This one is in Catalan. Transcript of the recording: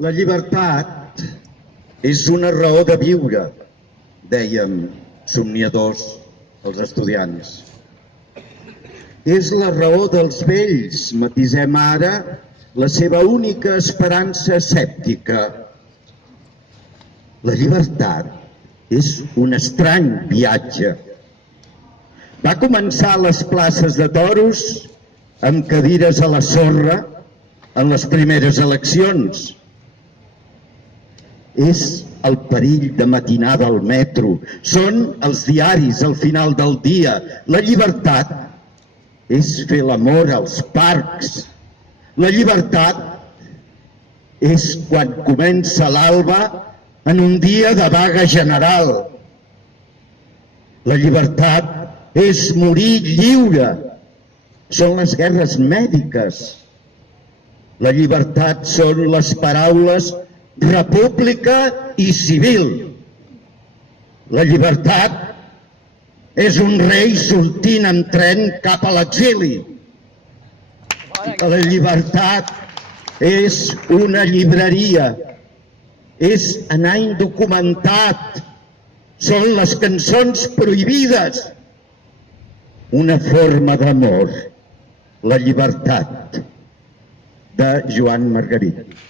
La llibertat és una raó de viure, dèiem somniadors els estudiants. És la raó dels vells, matisem ara, la seva única esperança escèptica. La llibertat és un estrany viatge. Va començar a les places de toros amb cadires a la sorra en les primeres eleccions. És el perill de matinada al metro, són els diaris al final del dia. La llibertat és fer l'amor als parcs. La llibertat és quan comença l'alba en un dia de vaga general. La llibertat és morir lliure. Són les guerres mèdiques. La llibertat són les paraules república i civil. La llibertat és un rei sortint en tren cap a l'exili. La llibertat és una llibreria, és anar indocumentat, són les cançons prohibides. Una forma d'amor, la llibertat, de Joan Margarit.